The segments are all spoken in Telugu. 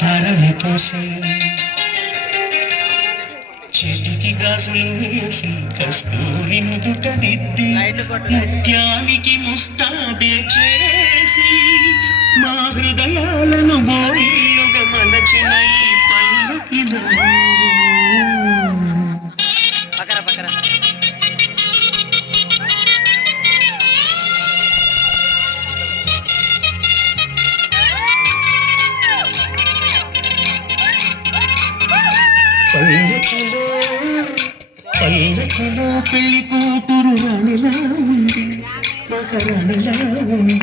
తారని పోసి చేతికి గాజులు వేసి కస్తూరి నుదుట దిద్ది ముత్యానికి ముస్తాబే చేసి మా హృదయాలను బోయిలుగా మలచిన ఈ పల్లకిలో పల్లకిలో పెళ్లి కూతురు రాణిలా ఉంది మహారాణిలా ఉంది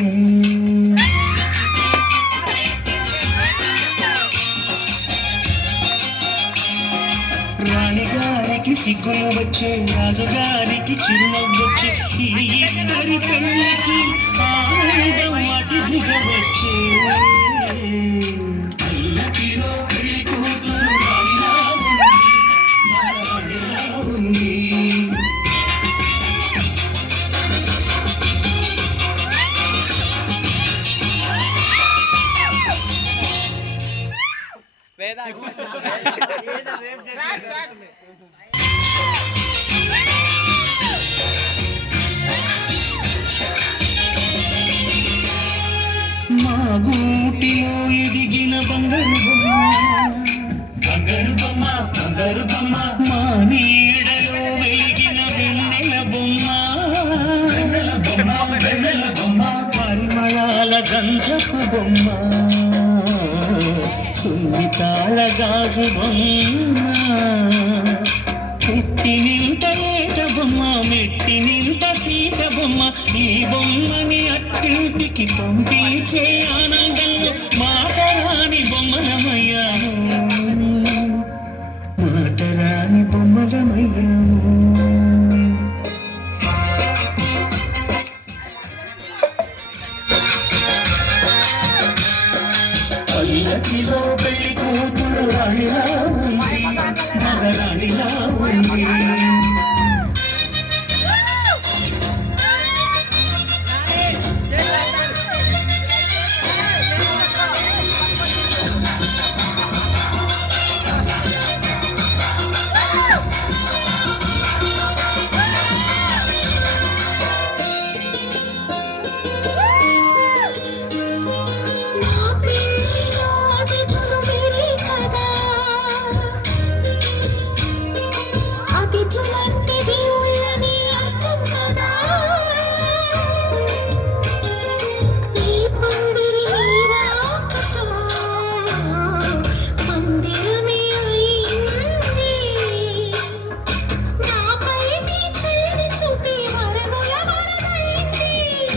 రాణిగారికి సిగ్గులు వచ్చే రాజుగారికి చిరునవ్వొచ్చే ఈ ఇద్దరి పెళ్లికి ఆనందం అతిథిగా వచ్చే పల్లకిలో పెళ్లి కూతురు రాణిలా ఉంది మా గూటిలో ఎదిగిన బంగారు బొమ్మ బంగారు బొమ్మ మా నీడలో వెలిగిన వెన్నెల బొమ్మ పరిమళాల గంధపు బొమ్మ సున్నితాల గాజు బొమ్మ పుట్టి నింట ఏట బొమ్మ మెట్టి నింట సీత బొమ్మ ఈ బొమ్మని అత్తింటికి పంపించే ఆనందంలో మాటరాని బొమ్మలమయ్యాము మాటరాని బొమ్మలమయ్యాము పల్లకిలో పెళ్లి కూతురు రాణిలా ఉంది మహారాణిలా ఉంది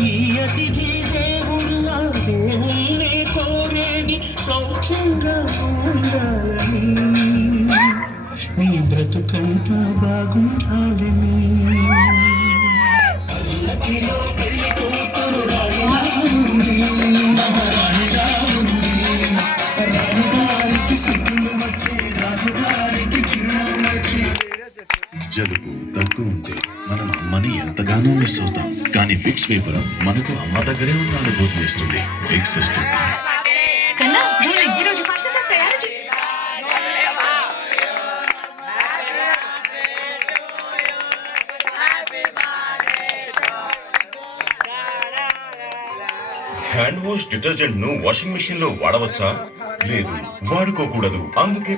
ఈ అతిథి దేవుడు ఆ దేవుణ్ణే కోరేది సౌఖ్యంగా ఉండాలని నీ బ్రతుకంతా బాగుండాలని పల్లకిలో పెళ్లి కూతురు రాణిలా ఉంది మహారాణిలా ఉంది రాణిగారికి సిగ్గులు వచ్చే రాజుగారికి చిరునవ్వు వచ్చే జలుబు దగ్గు ఉంటే మనం అమ్మని ఎంతగానో మిస్ అవుతాం. కానీ విక్స్ వేపరం మనకు అమ్మ దగ్గరే ఉన్న అనుభూతి ఇస్తుంది. విక్స్ ఇస్తుంది. హ్యాండ్ వాష్ డిటర్జెంట్ ను వాషింగ్ మెషిన్ లో వాడవచ్చా? లేదు, వాడుకోకూడదు. అందుకే